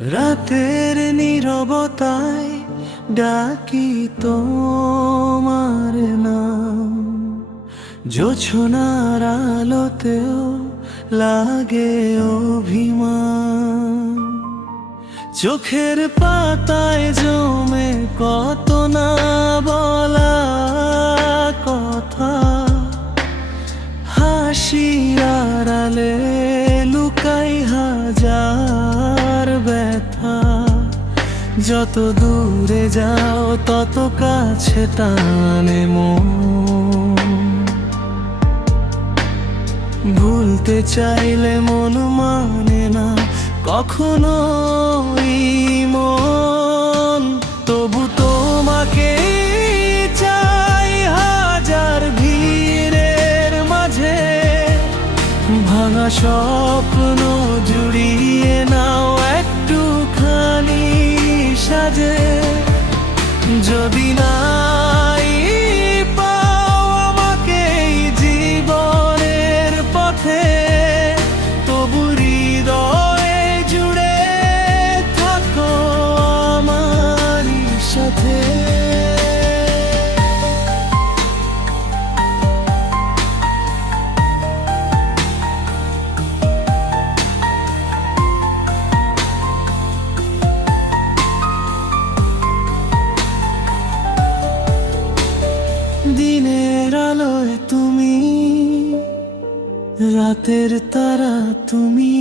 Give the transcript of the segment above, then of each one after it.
রাতের নীরবতায় ডাকি তোমার নাম, জোছনার আলোতেও লাগে অভিমান। চোখের পাতায় জমে কত না বলা কথা, হাসির আড়ালে লুকাই হাজার ব্যথা। যত দূরে যাও তত কাছে টানে মন, ভুলতে চাইলে মন মানে না কখনো মন। তবু তোমাকে চাই হাজার ভিড়ের মাঝে, ভাঙা স্বপ্ন জুড়িয়ে নাও একটুখানি সাজে। যদি নাই পাও আমাকে জীবনের পথে, তবু হৃদয়ে জুড়ে থাকো আমারই সাথে। দিনের আলোয় তুমি, রাতের তারা তুমি,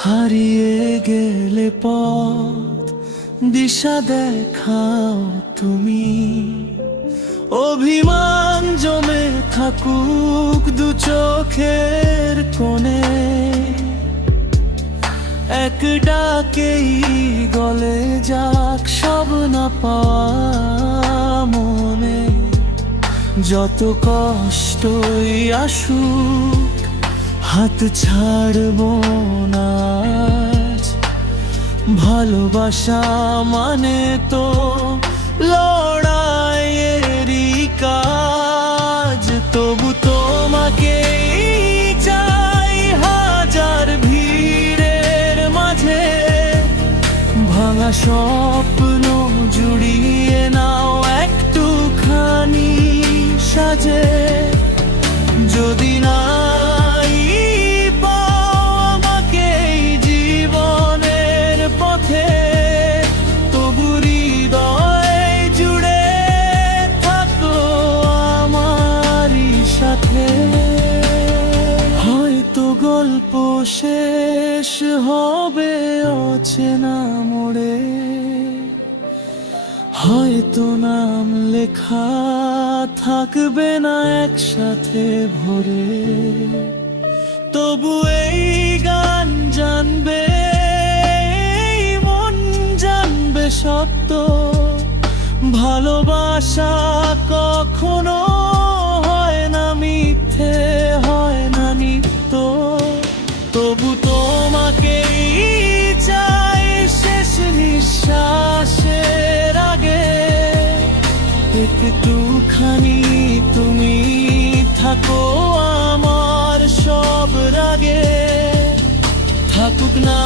হারিয়ে গেলে পথ দিশা দেখাও তুমি। অভিমান জমে থাকুক দু চোখের কোণে, এক ডাকেই গলে যাক সব না পাওয়া মনে। যত কষ্টই আসুক হাত ছাড়ব না আজ, ভালোবাসা মানে তো লড়াইয়েরই কাজ। তবু তোমাকে চাই হাজার ভিড়ের মাঝে, ভাঙা স্বপ্ন জুড়িয়ে নাও একটুখানি সাজে। যদি নাই পাও আমাকে জীবনের পথে, তবু হৃদয়ে জুড়ে থাকো আমারই সাথে। হয়তো গল্প শেষ হবে অচেনা মোড়ে, হয়তো নাম লেখা থাকবে না একসাথে ভরে। তবু এই গান জানবে, এই মন জানবে সত্য, ভালোবাসা কখনো হয় না মিথ্যে, হয় না নিত্য। তবু তোমাকেই চাই শেষ নিঃশ্বাসের আগে, একটুখানি তুমি থাকো আমার সব রাগে। থাকুক না